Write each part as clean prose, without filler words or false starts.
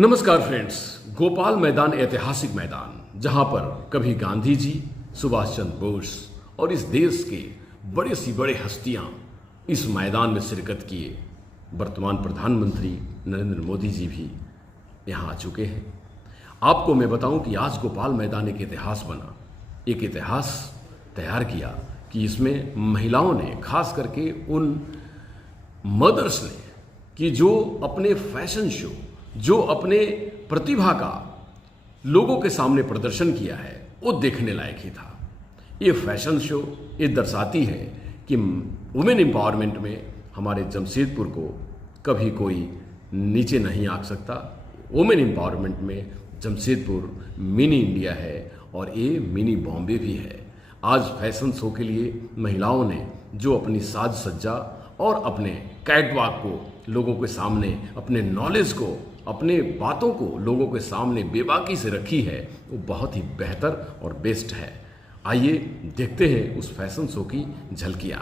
नमस्कार फ्रेंड्स, गोपाल मैदान ऐतिहासिक मैदान जहां पर कभी गांधी जी, सुभाष चंद्र बोस और इस देश के बड़े सी बड़े हस्तियां इस मैदान में शिरकत किए। वर्तमान प्रधानमंत्री नरेंद्र मोदी जी भी यहां आ चुके हैं। आपको मैं बताऊं कि आज गोपाल मैदान एक इतिहास बना, एक इतिहास तैयार किया कि इसमें महिलाओं ने, खास करके उन मदर्स ने, कि जो अपने फैशन शो, जो अपने प्रतिभा का लोगों के सामने प्रदर्शन किया है, वो देखने लायक ही था। ये फैशन शो ये दर्शाती है कि वुमेन एम्पावरमेंट में हमारे जमशेदपुर को कभी कोई नीचे नहीं आंक सकता। वुमेन एम्पावरमेंट में जमशेदपुर मिनी इंडिया है और ये मिनी बॉम्बे भी है। आज फैशन शो के लिए महिलाओं ने जो अपनी साज सज्जा और अपने कैटवॉक को लोगों के सामने, अपने नॉलेज को, अपने बातों को लोगों के सामने बेबाकी से रखी है, वो बहुत ही बेहतर और बेस्ट है। आइए देखते हैं उस फैशन शो की झलकियाँ।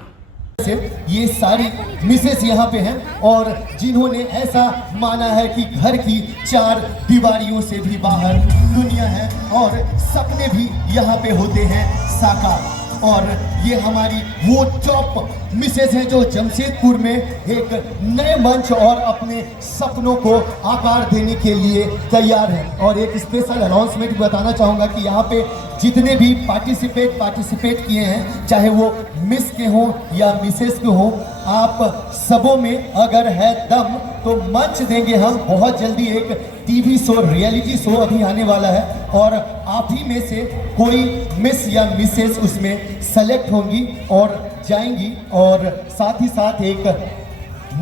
ये सारी मिसेस यहाँ पे हैं और जिन्होंने ऐसा माना है कि घर की चार दीवारियों से भी बाहर दुनिया है और सपने भी यहाँ पे होते हैं साकार। और ये हमारी वो टॉप मिसेस हैं जो जमशेदपुर में एक नए मंच और अपने सपनों को आकार देने के लिए तैयार हैं। और एक स्पेशल अनाउंसमेंट भी बताना चाहूँगा कि यहाँ पे जितने भी पार्टिसिपेट किए हैं, चाहे वो मिस के हों या मिसेस के हों, आप सबों में अगर है दम तो मंच देंगे हम। बहुत जल्दी एक टीवी शो, रियलिटी शो अभी आने वाला है और आप ही में से कोई मिस या मिसेस उसमें सेलेक्ट होंगी और जाएंगी। और साथ ही साथ एक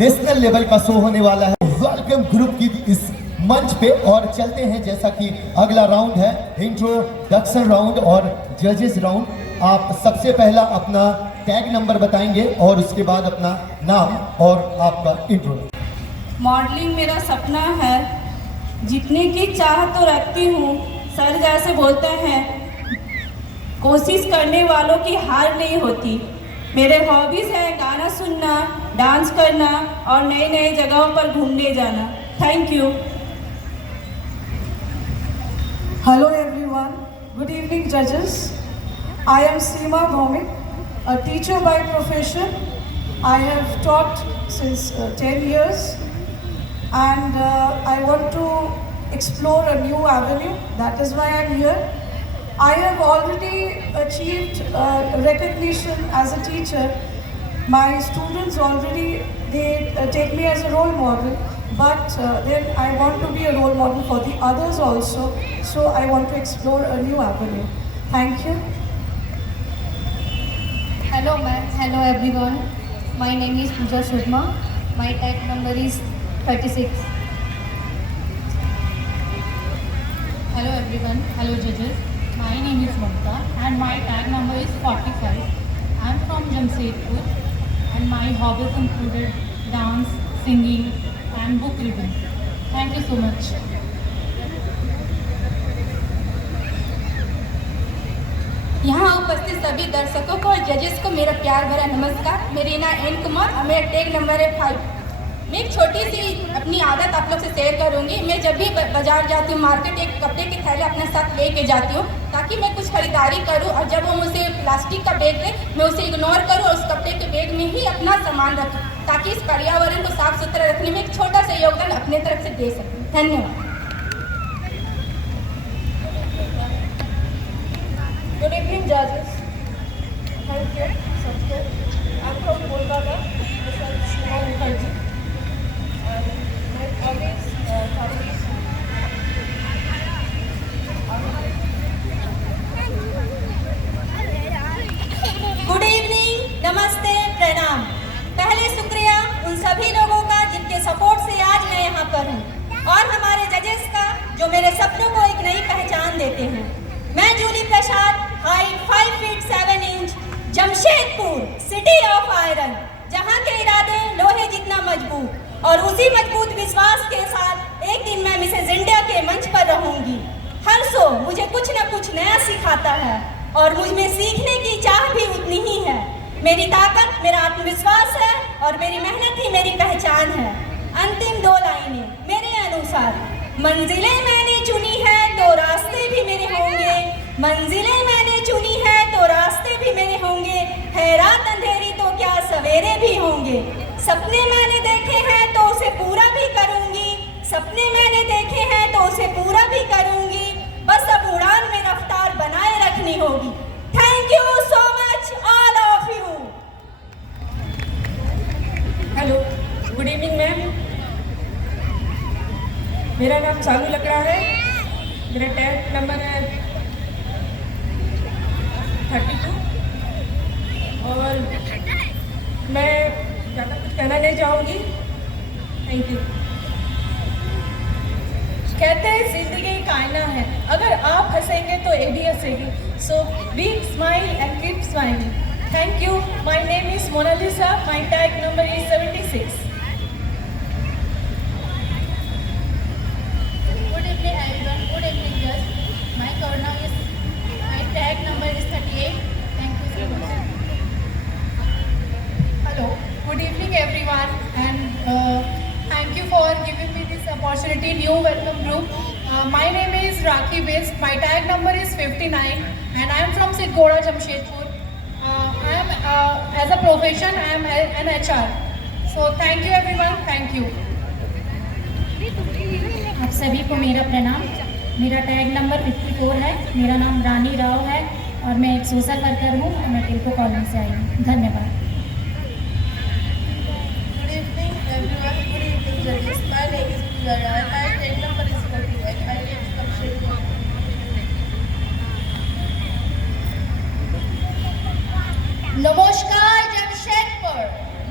नेशनल लेवल का शो होने वाला है वेलकम ग्रुप की इस मंच पे। और चलते हैं, जैसा कि अगला राउंड है इंट्रोडक्शन राउंड और जजेस राउंड। आप सबसे पहला अपना टैग नंबर बताएंगे और उसके बाद अपना नाम और आपका इंट्रो। मॉडलिंग मेरा सपना है, जीतने की चाह तो रखती हूँ। सर जैसे बोलते हैं, कोशिश करने वालों की हार नहीं होती। मेरे हॉबीज हैं गाना सुनना, डांस करना और नई नई जगहों पर घूमने जाना। Thank you. Hello everyone, good evening judges. I am Seema Bhaumik, a teacher by profession. I have taught since 10 years and I want to explore a new avenue. That is why I am here. I have already achieved recognition as a teacher. My students already, they take me as a role model. But then I want to be a role model for the others also. So I want to explore a new avenue. Thank you. Hello ma'am, hello everyone. My name is Pooja Sharma. My tag number is 36. Hello everyone, hello judges. My name is Mamta and my tag number is 45. I am from Jamshedpur and my hobbies included dance, singing and book reading. Thank you so much. यहाँ उपस्थित सभी दर्शकों को और जजेस को मेरा प्यार भरा नमस्कार। मेरी नाम एन कुमार और मेरा टैग नंबर है 5। मैं एक छोटी सी अपनी आदत आप लोग से शेयर करूँगी। मैं जब भी बाजार जाती हूँ, मार्केट, एक कपड़े के थैले अपने साथ लेके जाती हूँ ताकि मैं कुछ खरीदारी करूँ और जब वो मुझे प्लास्टिक का बैग दे मैं उसे इग्नोर करूँ और उस कपड़े के बैग में ही अपना सामान रखूँ ताकि इस पर्यावरण को साफ सुथरा रखने में एक छोटा सा योगदान अपने तरफ से दे सकूँ। धन्यवाद। Good evening judges. Thank you. I am from Kolkata. This is Seema Mukherjee. And my hobbies families. Good evening, नमस्ते, प्रणाम। पहले शुक्रिया उन सभी लोगों का जिनके सपोर्ट से आज मैं यहाँ पर हूँ और हमारे जजेस का जो मेरे सपनों को एक नई पहचान देते हैं। मैं Julie Prasad, height 5 feet 7 inch, Jamshedpur, city of iron, जहाँ के इरादे लोहे जितना मजबूत और उसी मजबूत विश्वास के साथ एक दिन मैं मिसेज इंडिया के मंच पर रहूँगी। हर शो मुझे कुछ न कुछ नया सिखाता है और मुझ में सीखने की चाह भी उतनी ही है। मेरी ताकत मेरा आत्मविश्वास है और मेरी मेहनत ही मेरी पहचान है। अंतिम 2 लाइनें मेरे अनुसार, मंजिलें मैंने चुनी है तो रास्ते भी मेरे होंगे, मंजिलें मैंने चुनी है तो रास्ते भी मेरे होंगे, है रात अंधेरी तो क्या सवेरे भी होंगे। सपने मैंने देखे हैं तो उसे पूरा भी करूंगी, सपने मैंने देखे हैं तो उसे पूरा भी करूंगी, बस अब उड़ान में रफ्तार बनाए रखनी होगी। Thank you so much all of you. Hello, good evening ma'am. मेरा नाम चालू लकड़ा है, मेरा टैग नंबर है 32 और मैं ज़्यादा कुछ कहना नहीं चाहूँगी। Thank you. कहते हैं जिंदगी एक आईना है, अगर आप हंसेंगे तो ये भी हंसेगी। So be smile and keep smiling. Thank you. My name is Monalisa, my tag number is 76। Good evening everyone. Good evening judge. My tag number is 38. Thank you so much. Hello. Good evening everyone, and thank you for giving me this opportunity. New welcome group. My name is Rakhi Best. My tag number is 59, and I am from Sidgoda, Jamshedpur. I am as a profession I am an HR. So thank you everyone. Thank you. आप सभी को मेरा प्रणाम। मेरा tag number 54 है। मेरा नाम रानी राव है और मैं एक सोशल वर्कर हूँ और मैं टिल्को कॉलोनी से आई हूँ। धन्यवाद। Good evening everyone. Good evening judges. My name is Pooja Rai. My tag number is 41. I live from Shirpur. Namaskar Jamshedpur.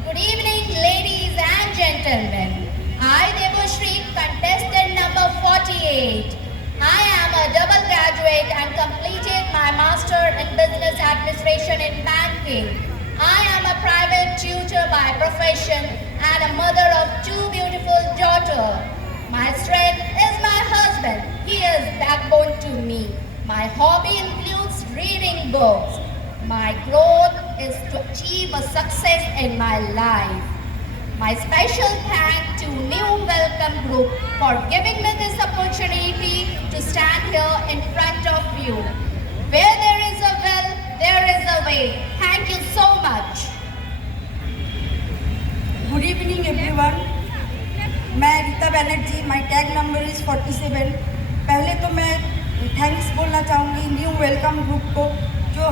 Good evening ladies and gentlemen. I Devashri, contestant number 48. I am a double graduate and completed my master in business administration in banking. I am a private tutor by profession and a mother of 2 beautiful daughters. My strength is my husband. He is backbone to me. My hobby includes reading books. My growth is to achieve a success in my life. My special thanks to New Welcome Group for giving me this opportunity to stand here in front of you. Where there is a will, there is a way. Thank you so much. Good evening everyone. मैं Rita Banerjee, my tag number is 47। पहले तो मैं thanks बोलना चाहूँगी new welcome group को, जो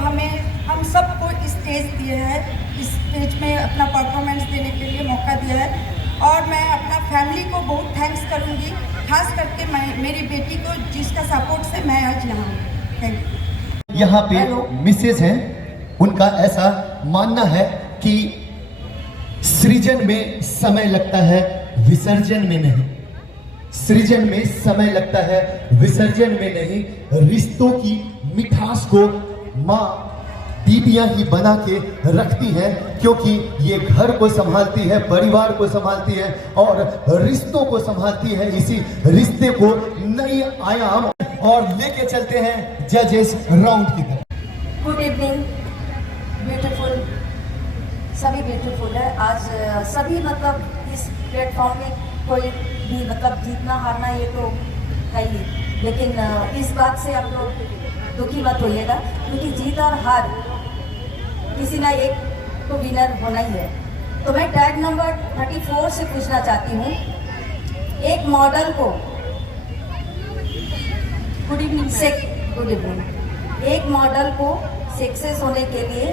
हम सबको स्टेज दिए है, इस स्टेज में अपना परफॉर्मेंस देने के लिए मौका दिया है। और मैं अपना फैमिली को बहुत थैंक्स करूँगी, खास करके मेरी बेटी को जिसका सपोर्ट से मैं आज यहाँ हूँ। Thank you. यहाँ पे मिसेज हैं, उनका ऐसा मानना है कि सृजन में समय लगता है, विसर्जन में नहीं। सृजन में समय लगता है, विसर्जन में नहीं। रिश्तों की मिठास को माँ दीदियाँ ही बना के रखती हैं, क्योंकि ये घर को संभालती है, परिवार को संभालती है और रिश्तों को संभालती है। इसी रिश्ते को नई आयाम और लेके चलते हैं जजेस राउंड की तरफ। गुड इवनिंग ब्यूटीफुल, सभी ब्यूटीफुल है आज। सभी मतलब इस प्लेटफॉर्म में कोई भी मतलब जीतना हारना ये तो है ही, लेकिन इस बात से आप लोग दुखी मत होइएगा, क्योंकि जीत और हार किसी ना एक तो विनर होना ही है। तो मैं टैग नंबर 34 से पूछना चाहती हूँ, एक मॉडल को गुड इवनिंग, एक मॉडल को सक्सेस होने के लिए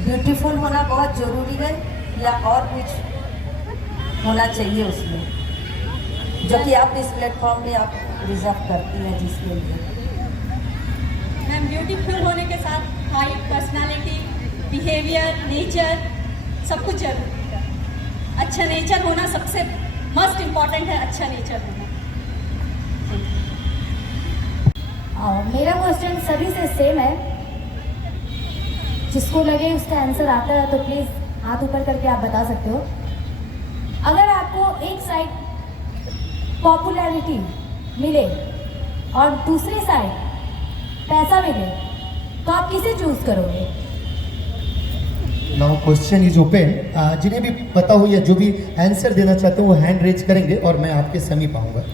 ब्यूटीफुल होना बहुत ज़रूरी है या और कुछ होना चाहिए उसमें, जो कि आप इस प्लेटफॉर्म में आप रिजर्व करती हैं जिसके लिए? मैम, ब्यूटीफुल होने के साथ हाइट, पर्सनालिटी, बिहेवियर, नेचर सब कुछ जरूरी है। अच्छा नेचर होना सबसे मस्ट इम्पॉर्टेंट है, अच्छा नेचर होना। मेरा क्वेश्चन सभी से सेम है, जिसको लगे उसका आंसर आता है तो प्लीज़ हाथ ऊपर करके आप बता सकते हो। अगर आपको एक साइड पॉपुलैरिटी मिले और दूसरी साइड पैसा मिले, तो आप किसे चूज करोगे? Now question is open. जिन्हें भी पता हो या जो भी आंसर देना चाहते हो वो हैंड रेज करेंगे और मैं आपके समीप आऊँगा।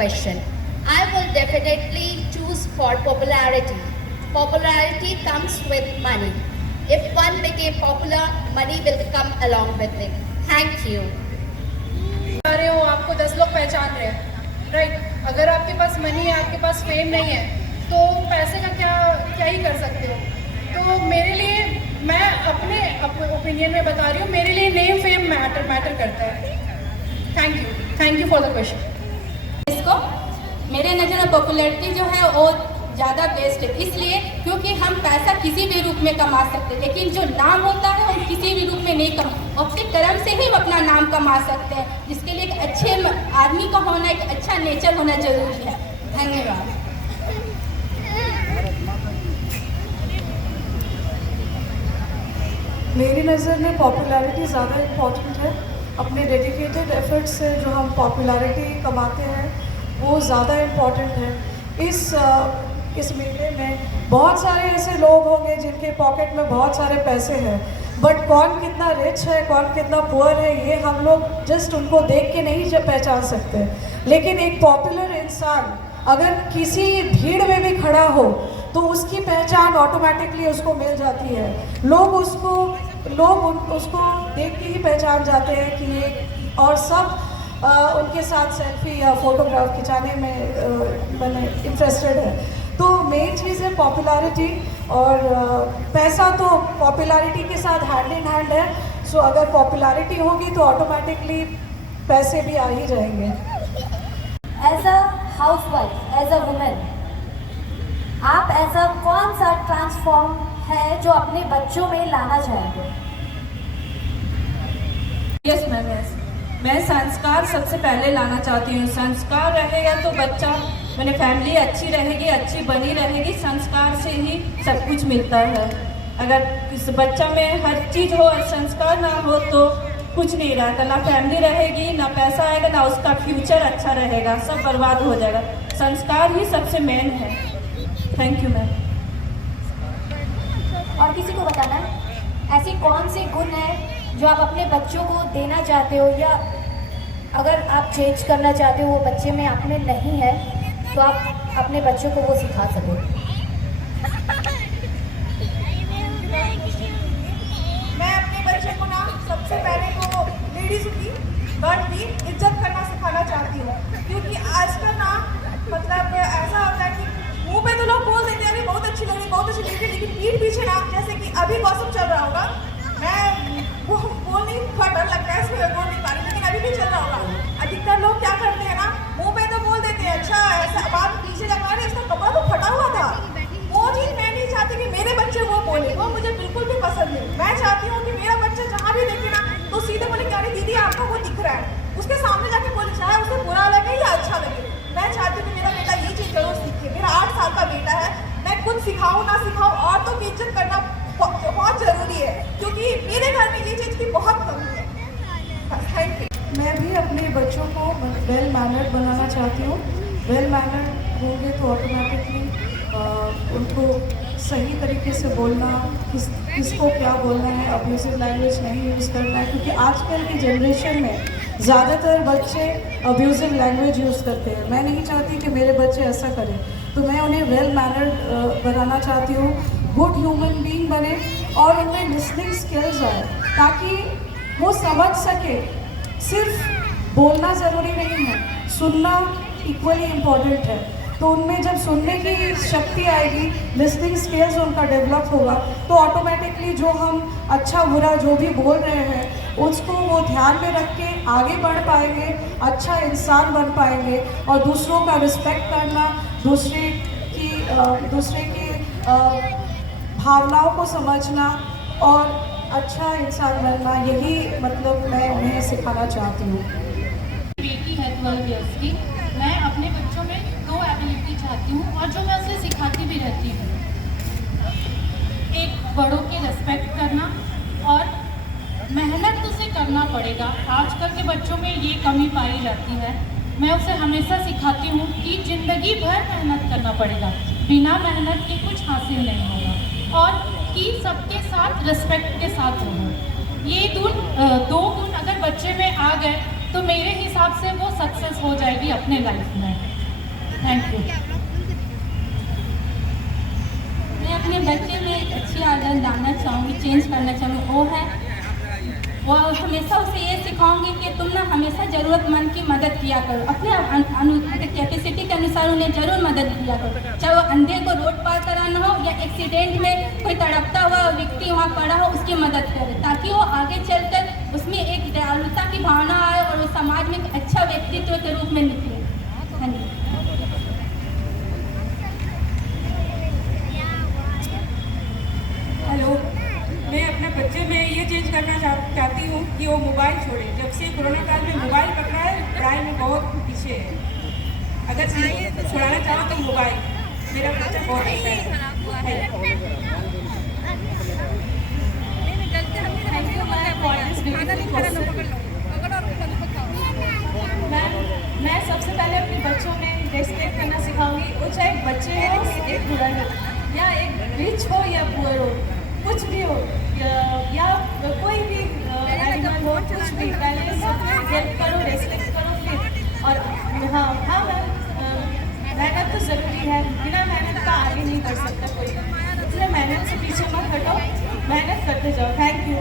question. I will definitely choose for popularity. Popularity comes with money. If one became popular, money will come along with it. Thank you. रहे हो, आपको 10 लोग पहचान रहे हैं, राइट? अगर आपके पास मनी है, आपके पास फेम नहीं है, तो पैसे का क्या ही कर सकते हो? तो मेरे लिए, मैं अपने ओपिनियन में बता रही हूँ, मेरे लिए नेम फेम मैटर करता है। Thank you for the question. इसको मेरे नज़र में पॉपुलैरिटी जो है वो ज़्यादा बेस्ट है, इसलिए क्योंकि हम पैसा किसी भी रूप में कमा सकते हैं, लेकिन जो नाम होता है हम किसी भी रूप में नहीं कमा, अपने कर्म से ही हम अपना नाम कमा सकते हैं, जिसके लिए एक अच्छे आदमी का होना, एक अच्छा नेचर होना जरूरी है। धन्यवाद। मेरी नज़र में पॉपुलैरिटी ज़्यादा इम्पॉर्टेंट है। अपने डेडिकेटेड एफर्ट्स से जो हम पॉपुलैरिटी कमाते हैं वो ज़्यादा इम्पॉर्टेंट है। इस मेले में बहुत सारे ऐसे लोग होंगे जिनके पॉकेट में बहुत सारे पैसे हैं, बट कौन कितना रिच है, कौन कितना पुअर है, ये हम लोग जस्ट उनको देख के नहीं पहचान सकते। लेकिन एक पॉपुलर इंसान अगर किसी भीड़ में भी खड़ा हो तो उसकी पहचान ऑटोमेटिकली उसको मिल जाती है। लोग उसको देख के ही पहचान जाते हैं कि ये, और सब उनके साथ सेल्फी या फोटोग्राफ खिंचाने में मैंने इंटरेस्टेड है। तो मेन चीज़ है पॉपुलैरिटी, और पैसा तो पॉपुलैरिटी के साथ हैंड इन हैंड है। सो अगर पॉपुलैरिटी होगी तो ऑटोमेटिकली पैसे भी आ ही जाएंगे। As a housewife, as a women, आप ऐसा कौन सा ट्रांसफॉर्म है जो अपने बच्चों में लाना चाहेंगे? Yes ma'am, yes. मैं संस्कार सबसे पहले लाना चाहती हूँ। संस्कार रहेगा तो बच्चा, मैंने फैमिली अच्छी रहेगी, अच्छी बनी रहेगी। संस्कार से ही सब कुछ मिलता है। अगर इस बच्चा में हर चीज़ हो और संस्कार ना हो तो कुछ नहीं रहता, ना फैमिली रहेगी, ना पैसा आएगा, ना उसका फ्यूचर अच्छा रहेगा, सब बर्बाद हो जाएगा। संस्कार ही सबसे मेन है। Thank you ma'am. और किसी को बताना है ऐसी कौन सी गुण है जो आप अपने बच्चों को देना चाहते हो, या अगर आप चेंज करना चाहते हो वो बच्चे में आप में नहीं है, तो आप अपने बच्चों को वो सिखा सको? मैं अपने बच्चे को ना सबसे पहले तो लेडीज की बट भी इज्जत करना सिखाना चाहती हूँ, क्योंकि आजकल ना मतलब ऐसा होता है कि मुंह पे तो लोग बोल देते हैं अरे बहुत अच्छी लग रही, बहुत अच्छी लग रही, लेकिन पीठ पीछे ना, जैसे कि अभी गॉसिप चल रहा होगा, मैं वो बोल नहीं, थोड़ा डर लगता है इसमें बोल नहीं पा रही, लेकिन अभी भी चल रहा होगा। अधिकतर लोग क्या करते हैं ना, मुंह पे तो बोल देते हैं अच्छा ऐसा, बात पीछे लगवा रहे, इसका कपड़ा तो फटा हुआ था। वो चीज़ मैं नहीं चाहती कि मेरे बच्चे वो बोले, वो मुझे बिल्कुल भी पसंद नहीं। मैं चाहती हूँ कि मेरा बच्चा जहाँ भी देखे ना तो सीधे बोले कि अरे दीदी आपको वो दिख रहा है, उसके सामने जाके बोले, चाहे उसे बुरा लगे या अच्छा लगे। मैं चाहती हूँ कि मेरा बेटा ये चीज़ जरूर सीखे। मेरा 8 साल का बेटा है, मैं खुद सिखाऊँ ना सिखाऊँ, औरतों की इज्जत करना बहुत ज़रूरी है, क्योंकि मेरे घर में ये चीज़ की बहुत कमी है। Thank you. मैं भी अपने बच्चों को वेल मैनर्ड बनाना चाहती हूँ। वेल मैनर्ड होंगे तो ऑटोमेटिकली उनको सही तरीके से बोलना, किसको क्या बोलना है, अब्यूसिव लैंग्वेज नहीं यूज़ करना है, क्योंकि आजकल की जनरेशन में ज़्यादातर बच्चे अब्यूसिव लैंग्वेज यूज़ करते हैं। मैं नहीं चाहती कि मेरे बच्चे ऐसा करें, तो मैं उन्हें वेल मैनर्ड बनाना चाहती हूँ, गुड ह्यूमन बीइंग बने और उनमें लिसनिंग स्किल्स आए, ताकि वो समझ सके सिर्फ बोलना ज़रूरी नहीं है, सुनना इक्वली इम्पॉर्टेंट है। तो उनमें जब सुनने की शक्ति आएगी, लिसनिंग स्किल्स उनका डेवलप होगा, तो ऑटोमेटिकली जो हम अच्छा बुरा जो भी बोल रहे हैं उसको वो ध्यान में रख के आगे बढ़ पाएंगे, अच्छा इंसान बन पाएंगे, और दूसरों का रिस्पेक्ट करना, दूसरे की भावनाओं को समझना और अच्छा इंसान बनना, यही मतलब मैं उन्हें सिखाना चाहती हूँ। बेटी है 12 इयर्स की। मैं अपने बच्चों में 2 एबिलिटी चाहती हूँ और जो मैं उसे सिखाती भी रहती हूँ। एक, बड़ों के रेस्पेक्ट करना, और मेहनत उसे करना पड़ेगा। आजकल के बच्चों में ये कमी पाई जाती है। मैं उसे हमेशा सिखाती हूँ कि ज़िंदगी भर मेहनत करना पड़ेगा, बिना मेहनत के कुछ हासिल नहीं होगा, और कि सबके साथ रिस्पेक्ट के साथ रहूँ। ये दो गुण अगर बच्चे में आ गए तो मेरे हिसाब से वो सक्सेस हो जाएगी अपने लाइफ में। Thank you. मैं अपने बच्चे में एक अच्छी आदत डालना चाहूँगी, चेंज करना चाहूँगी, वो हमेशा उसे ये सिखाऊंगी कि तुम ना हमेशा ज़रूरतमंद की मदद किया करो, अपने कैपेसिटी के अनुसार उन्हें ज़रूर मदद किया करो, चाहे वो अंधे को रोड पार कराना हो या एक्सीडेंट में कोई तड़पता हुआ व्यक्ति वहाँ पड़ा हो उसकी मदद करे, ताकि वो आगे चलकर उसमें एक दयालुता की भावना आए और वो समाज में एक अच्छा व्यक्तित्व के रूप में निकले। धन्यवाद। हेलो, मैं अपने बच्चे में ये चेंज करना चाहती हूँ कि वो मोबाइल छोड़े। जब से कोरोना काल में मोबाइल पकड़ा है, पढ़ाई में बहुत पीछे है। अगर छुड़ाना चाहो तो मोबाइल, मेरा बच्चा बहुत अच्छा है। मैं सबसे पहले अपने बच्चों में रेस्पेक्ट करना सिखाऊंगी, वो चाहे बच्चे हो, एक बुरा हो, या एक रिच हो या पुअर हो, कुछ भी हो, या कोई भी एनिमल हो, कुछ भी, पहले सबको हेल्प करो, रेस्पेक्ट करो फिर। और हाँ मैम, मेहनत तो ज़रूरी है, बिना मेहनत का आगे नहीं बढ़ सकता कोई, इसलिए मेहनत से पीछे मत हटो, मेहनत करते जाओ। Thank you.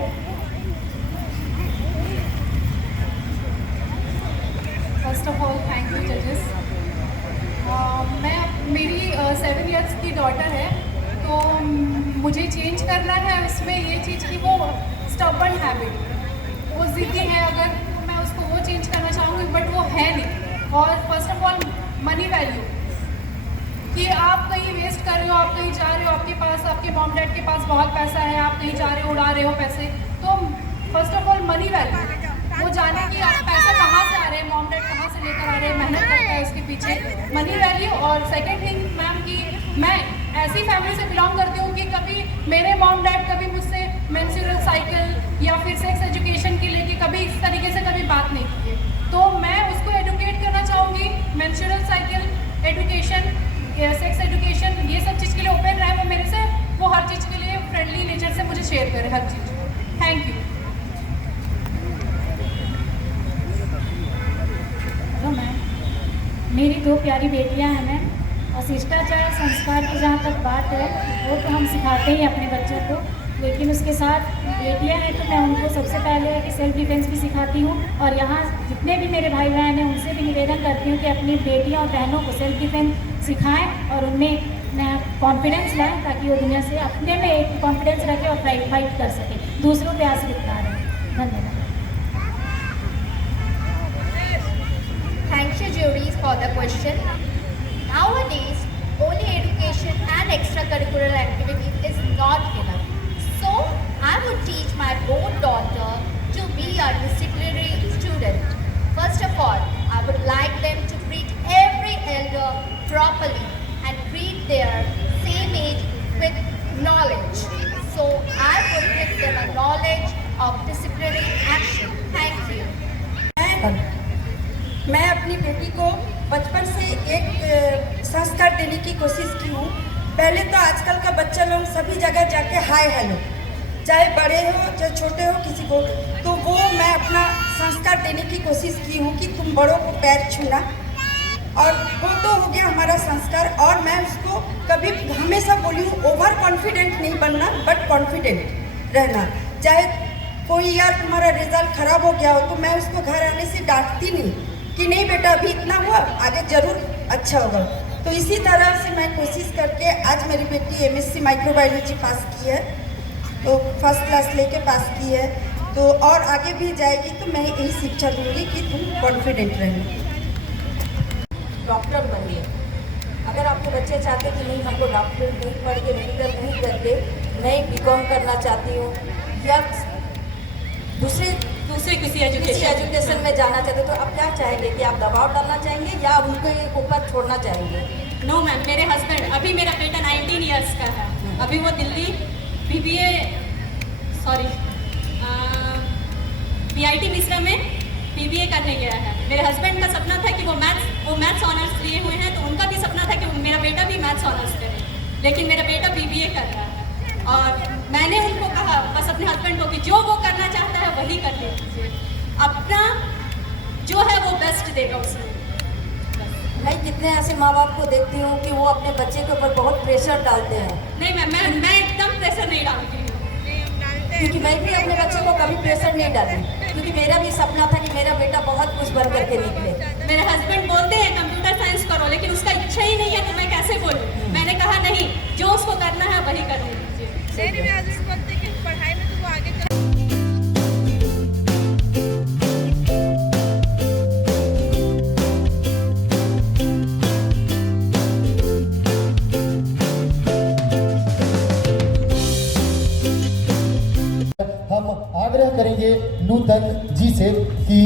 First of all thank you जजेस। मेरी 7 इयर्स की डॉटर है, तो मुझे चेंज करना है उसमें ये चीज़ कि वो स्टबर्न हैबिट, वो ज़िद्दी है, अगर तो मैं उसको वो चेंज करना चाहूँगी, बट वो है नहीं। और first of all money value, कि आप कहीं वेस्ट कर रहे हो, आप कहीं जा रहे हो, आपके पास, आपके मॉम डैड के पास बहुत पैसा है, आप कहीं जा रहे हो, उड़ा रहे हो पैसे, तो first of all money value, वो जाने कि आप पैसा कहाँ से आ रहे हैं, मॉम डैड कहाँ से लेकर आ रहे हैं, मेहनत करता है उसके पीछे, मनी वैल्यू। और सेकेंड थिंग मैम, कि मैं ऐसी फैमिली से बिलोंग करती हूँ कि कभी मेरे मॉम डैड कभी मुझसे मेंस्ट्रुअल साइकिल या फिर सेक्स एजुकेशन के लेके कभी इस तरीके से कभी बात नहीं की है, तो मैं उसको एडुकेट करना चाहूँगी। Menstrual cycle education, sex education, ये सब चीज़ के लिए ओपन रहे वो मेरे से, वो हर चीज़ के लिए फ्रेंडली नेचर से मुझे शेयर करे हर चीज़। Thank you. हेलो मैम, मेरी 2 प्यारी बेटियां हैं मैम, और शिष्टाचार संस्कार की जहाँ तक बात है वो तो हम सिखाते ही अपने बच्चों को, लेकिन उसके साथ बेटियां हैं तो मैं उनको सबसे पहले कि सेल्फ डिफेंस भी सिखाती हूँ, और यहाँ जितने भी मेरे भाई बहन हैं उनसे भी निवेदन करती हूँ कि अपनी बेटियां और बहनों को सेल्फ डिफेंस सिखाएं और उनमें कॉन्फिडेंस लाएं, ताकि वो दुनिया से अपने में एक कॉन्फिडेंस रखें और फाइट कर सकें, दूसरों पे आश्रित ना रहें। धन्यवाद। Thank you, juries, for the question. Nowadays, only education and extracurricular activity is not enough. So, I would teach my own daughter to be a disciplinary student. First of all, I would like them to treat every elder properly and treat their same age with knowledge. So, I would give them a knowledge of disciplinary action. Thank you. मैं अपनी बेटी को बचपन से एक संस्कार देने की कोशिश की हूँ। पहले तो आजकल का बच्चा लोग सभी जगह जाके हाय हेलो, चाहे बड़े हो चाहे छोटे हो किसी को, तो वो मैं अपना संस्कार देने की कोशिश की हूँ कि तुम बड़ों को पैर छूना, और वो तो हो गया हमारा संस्कार। और मैं उसको कभी हमेशा बोली हूँ ओवर कॉन्फिडेंट नहीं बनना, बट कॉन्फिडेंट रहना। चाहे कोई यार तुम्हारा रिजल्ट खराब हो गया हो तो मैं उसको घर आने से डांटती नहीं कि नहीं बेटा अभी इतना हुआ, आगे जरूर अच्छा होगा। तो इसी तरह से मैं कोशिश करके आज मेरी बेटी MSc माइक्रोबायोलॉजी पास की है, तो फर्स्ट क्लास लेके पास की है, तो और आगे भी जाएगी, तो मैं यही शिक्षा दूंगी कि तुम कॉन्फिडेंट रहना। डॉक्टर बनिए। अगर आपके बच्चे चाहते कि नहीं हमको डॉक्टर नहीं पढ़ के मेडिकल नहीं करके मैं BCom करना चाहती हूँ या दूसरे किसी एजुकेशन में जाना चाहते, तो आप क्या चाहेंगे कि आप दबाव डालना चाहेंगे या उनके ऊपर छोड़ना चाहेंगे? नो मैम, मेरे हस्बैंड, अभी मेरा बेटा 19 इयर्स का है, अभी वो दिल्ली PIT मिश्रा में BBA करने गया है। मेरे हस्बैंड का सपना था कि वो मैथ्स ऑनर्स लिए हुए हैं, तो उनका भी सपना था कि मेरा बेटा भी मैथ्स ऑनर्स करे, लेकिन मेरा बेटा BBA कर रहा है। और मैंने उनको कहा बस अपने हस्बैंड को कि जो वो करना चाहता है वही कर लीजिए, अपना जो है वो बेस्ट देगा उसमें। मैं कितने ऐसे माँ बाप को देखती हूँ कि वो अपने बच्चे के ऊपर बहुत प्रेशर डालते हैं। नहीं मैम, मैं एकदम प्रेशर नहीं डालती हूँ, क्योंकि मैं भी अपने बच्चे को कभी प्रेशर नहीं डाली, क्योंकि मेरा भी सपना था कि मेरा बेटा बहुत कुछ बन करके निकले। मेरे हस्बैंड बोलते हैं कंप्यूटर साइंस करो, लेकिन उसका इच्छा ही नहीं है तो मैं कैसे बोलूँ। मैंने कहा नहीं, जो उसको करना है वही करने दीजिए। पढ़ाई में तो वो आगे हम आग्रह करेंगे नूतन जी से कि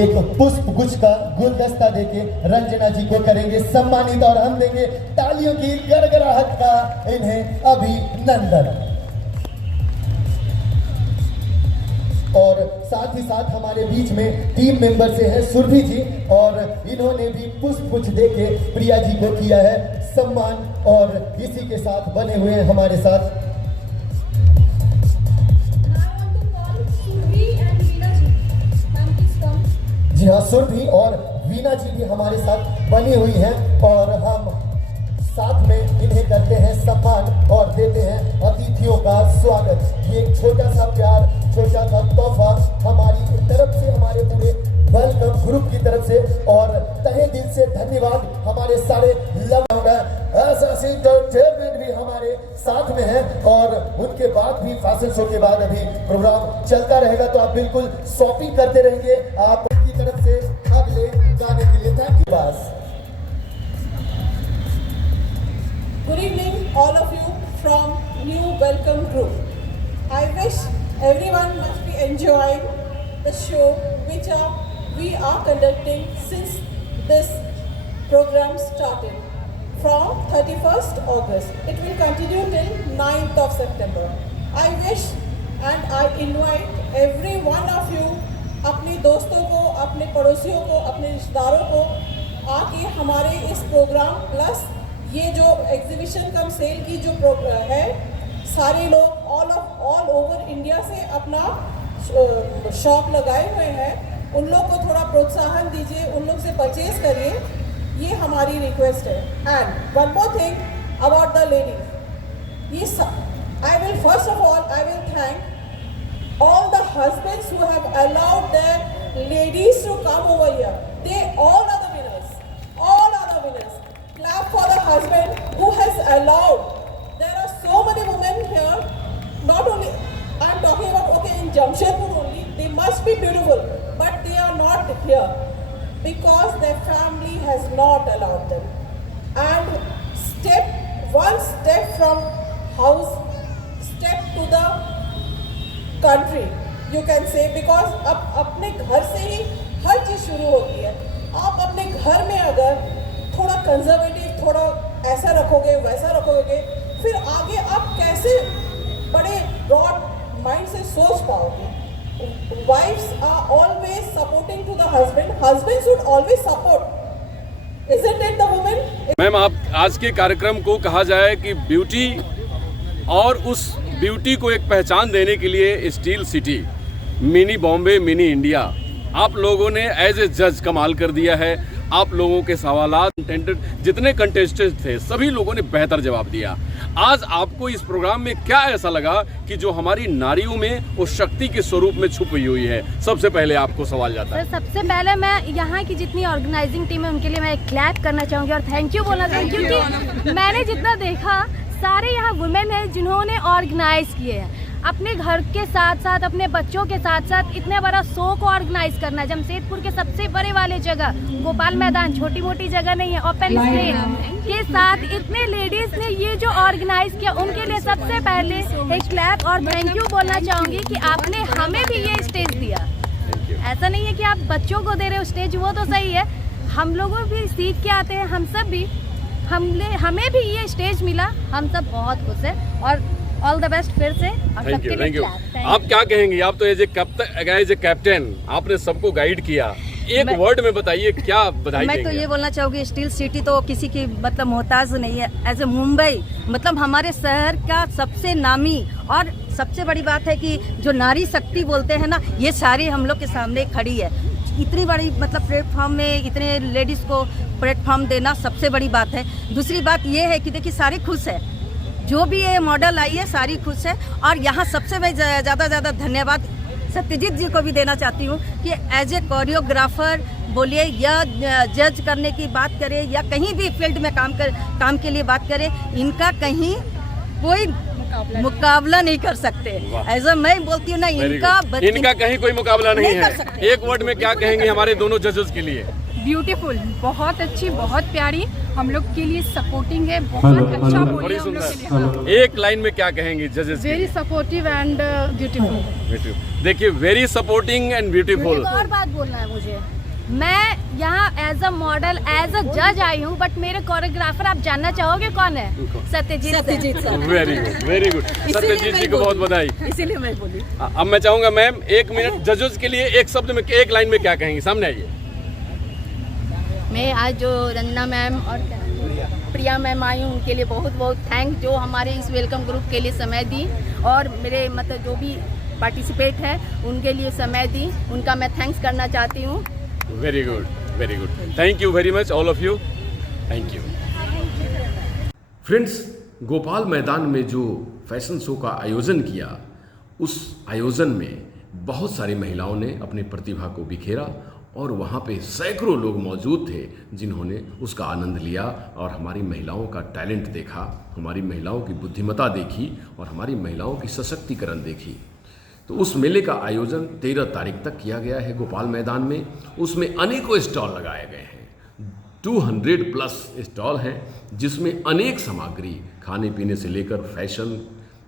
एक पुष्प गुच्छ का गुलदस्ता देके रंजना जी को करेंगे सम्मानित और हम देंगे तालियों की गड़गड़ाहट का इन्हें अभिनंदन। और साथ ही साथ हमारे बीच में टीम मेंबर से हैं सुरभि जी, और इन्होंने भी पुष्प गुच्छ देके प्रिया जी को किया है सम्मान, और इसी के साथ बने हुए हैं हमारे साथ जी हाँ, सुरभि और वीना जी भी हमारे साथ बनी हुई हैं, और हम साथ में इन्हें करते हैं सम्मान और देते हैं अतिथियों का स्वागत। ये एक छोटा सा प्यार, छोटा सा तोहफा हमारी तरफ से, हमारे पूरे वेलकम ग्रुप की तरफ से, और तहे दिल से धन्यवाद हमारे सारे एंटरटेनमेंट भी हमारे साथ में है, और उनके बाद भी फैशन शो के बाद अभी प्रोग्राम चलता रहेगा, तो आप बिल्कुल शॉपिंग करते रहेंगे आप की तरफ से अगले गाने के लिए। Thank you. बस Good evening, all of you from New Welcome Group. I wish everyone must be enjoying the show which we are conducting since this program started from 31st August. It will continue till 9th of September. I wish and I invite every one of you, अपने दोस्तों को, अपने पड़ोसियों को, अपने रिश्तेदारों को आके हमारे इस प्रोग्राम प्लस ये जो एग्जीबिशन कम सेल की जो प्रोग्राम है, सारे लोग ऑल ओवर इंडिया से अपना शॉप लगाए हुए हैं, उन लोग को थोड़ा प्रोत्साहन दीजिए, उन लोग से परचेज करिए, ये हमारी रिक्वेस्ट है। And one more thing about the ladies, I will first of all I will thank all the husbands who have allowed their ladies to come over here. They all are the winners. All are the winners. Clap for the husband who has allowed. There are so many women here. Not only I am talking about, okay, in Jamshedpur only, they must be beautiful, but they are not here because their family has not allowed them. And one step from house, step to the country, you can say, because अब अपने घर से ही हर चीज़ शुरू होती है। आप अपने घर में अगर थोड़ा कंजर्वेटिव, थोड़ा ऐसा रखोगे, वैसा रखोगे, फिर आगे आप कैसे बड़े ब्रॉड माइंड से सोच पाओगे। Wives are always supporting to the husband. Husband should always support. Isn't it the woman? Ma'am, आप आज के कार्यक्रम को कहा जाए कि ब्यूटी, और उस ब्यूटी को एक पहचान देने के लिए steel city, mini Bombay, mini India, आप लोगों ने एज ए जज कमाल कर दिया है। आप लोगों के सवालात, जितने कंटेस्टेंट थे सभी लोगों ने बेहतर जवाब दिया। आज आपको इस प्रोग्राम में क्या ऐसा लगा कि जो हमारी नारियों में वो शक्ति के स्वरूप में छुपी हुई है? सबसे पहले आपको सवाल जाता है। सबसे पहले मैं यहाँ की जितनी ऑर्गेनाइजिंग टीम है उनके लिए मैं क्लैप करना चाहूँगी और थैंक यू बोलना चाहूँगी, क्योंकि मैंने जितना देखा सारे यहाँ वुमेन हैं जिन्होंने ऑर्गेनाइज किए हैं। अपने घर के साथ साथ अपने बच्चों के साथ साथ इतना बड़ा शो को ऑर्गेनाइज करना, जमशेदपुर के सबसे बड़े वाले जगह गोपाल मैदान, छोटी मोटी जगह नहीं है, ओपन स्टेज के साथ इतने लेडीज ने ये जो ऑर्गेनाइज किया, उनके लिए सबसे पहले एक क्लैप और थैंक यू बोलना चाहूँगी कि आपने हमें भी ये स्टेज दिया। ऐसा नहीं है कि आप बच्चों को दे रहे हो स्टेज, वो तो सही है, हम लोगों भी सीख के आते हैं, हम सब भी, हमें भी ये स्टेज मिला, हम सब बहुत खुश हैं और ऑल द बेस्ट फिर से। Thank you. आप क्या कहेंगे? आप तो एज ए कैप्टन आपने सबको गाइड किया, एक वर्ड में बताइए क्या बधाई मैं देंगे? तो ये बोलना चाहूँगी, स्टील सिटी तो किसी की मतलब मोहताज नहीं है। एज ए मुंबई मतलब हमारे शहर का सबसे नामी, और सबसे बड़ी बात है कि जो नारी शक्ति बोलते हैं ना, ये सारी हम लोग के सामने खड़ी है। इतनी बड़ी मतलब प्लेटफॉर्म में इतने लेडीज़ को प्लेटफॉर्म देना सबसे बड़ी बात है। दूसरी बात ये है कि देखिए सारी खुश है, जो भी ये मॉडल आई है सारी खुश है। और यहाँ सबसे मैं ज़्यादा धन्यवाद सत्यजीत जी को भी देना चाहती हूँ कि एज ए कोरियोग्राफर बोलिए या जज करने की बात करें या कहीं भी फील्ड में काम के लिए बात करें, इनका कहीं कोई मुकाबला नहीं कर सकते। ऐसा मैं बोलती हूँ ना, इनका कहीं कोई मुकाबला नहीं है। एक वर्ड में क्या कहेंगे हमारे दोनों जजेस के लिए? ब्यूटीफुल, बहुत अच्छी, बहुत प्यारी, हम लोग के लिए सपोर्टिंग है, बहुत अच्छा बोलिए हम लोग के लिए। एक लाइन में क्या कहेंगे जजेस? Very supportive and beautiful. देखिए, वेरी सपोर्टिंग एंड ब्यूटीफुल। और बात बोलना है मुझे, मैं यहाँ as a model as a जज आई हूँ, बट मेरे कोरियोग्राफर आप जानना चाहोगे कौन है? Satyajit sir. Very good, very good. Satyajit ji को बहुत बधाई। इसीलिए मैं बोली। अब मैं चाहूंगा मैम 1 मिनट जजेस के लिए एक शब्द में, एक लाइन में क्या कहेंगे? सामने आइए। मैं आज जो रंजना मैम और प्रिया मैम आई हूँ, उनके लिए बहुत बहुत थैंक, जो हमारे इस वेलकम ग्रुप के लिए समय दी और मेरे मतलब जो भी पार्टिसिपेट है उनके लिए समय दी, उनका मैं थैंक्स करना चाहती हूँ। Very good, very good. Thank you very much all of you. Thank you. Friends, Gopal मैदान में जो फैशन शो का आयोजन किया, उस आयोजन में बहुत सारी महिलाओं ने अपनी प्रतिभा को बिखेरा और वहाँ पे सैकड़ों लोग मौजूद थे जिन्होंने उसका आनंद लिया और हमारी महिलाओं का टैलेंट देखा, हमारी महिलाओं की बुद्धिमत्ता देखी और हमारी महिलाओं की सशक्तिकरण देखी। तो उस मेले का आयोजन 13 तारीख तक किया गया है गोपाल मैदान में। उसमें अनेकों स्टॉल लगाए गए हैं, 200+ स्टॉल हैं जिसमें अनेक सामग्री, खाने पीने से लेकर फैशन,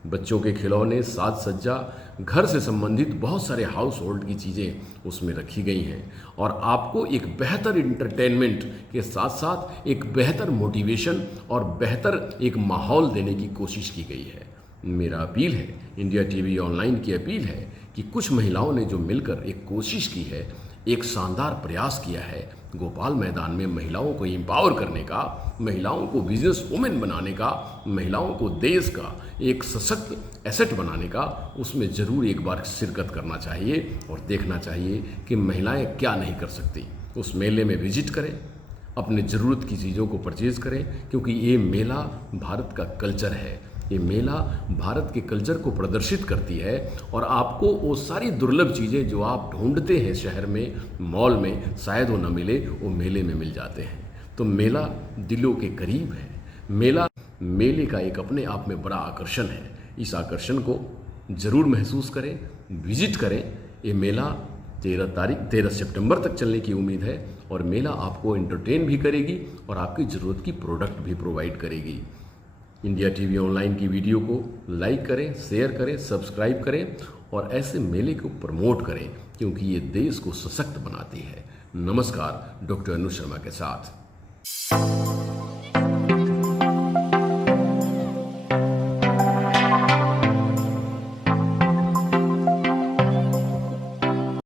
बच्चों के खिलौने, साज सज्जा, घर से संबंधित बहुत सारे हाउस होल्ड की चीज़ें उसमें रखी गई हैं और आपको एक बेहतर इंटरटेनमेंट के साथ साथ एक बेहतर मोटिवेशन और बेहतर एक माहौल देने की कोशिश की गई है। मेरा अपील है, इंडिया टीवी ऑनलाइन की अपील है कि कुछ महिलाओं ने जो मिलकर एक कोशिश की है, एक शानदार प्रयास किया है गोपाल मैदान में महिलाओं को एम्पावर करने का, महिलाओं को बिजनेस वुमेन बनाने का, महिलाओं को देश का एक सशक्त एसेट बनाने का, उसमें ज़रूर एक बार शिरकत करना चाहिए और देखना चाहिए कि महिलाएं क्या नहीं कर सकती। उस मेले में विजिट करें, अपने ज़रूरत की चीज़ों को परचेज़ करें, क्योंकि ये मेला भारत का कल्चर है। ये मेला भारत के कल्चर को प्रदर्शित करती है और आपको वो सारी दुर्लभ चीज़ें जो आप ढूंढते हैं शहर में, मॉल में, शायद वो न मिले, वो मेले में मिल जाते हैं। तो मेला दिलों के करीब है। मेले का एक अपने आप में बड़ा आकर्षण है। इस आकर्षण को ज़रूर महसूस करें, विजिट करें। ये मेला 13 सितंबर तक चलने की उम्मीद है और मेला आपको एंटरटेन भी करेगी और आपकी ज़रूरत की प्रोडक्ट भी प्रोवाइड करेगी। इंडिया टीवी ऑनलाइन की वीडियो को लाइक करें, शेयर करें, सब्सक्राइब करें और ऐसे मेले को प्रमोट करें, क्योंकि ये देश को सशक्त बनाती है। नमस्कार, डॉक्टर अनु शर्मा के साथ।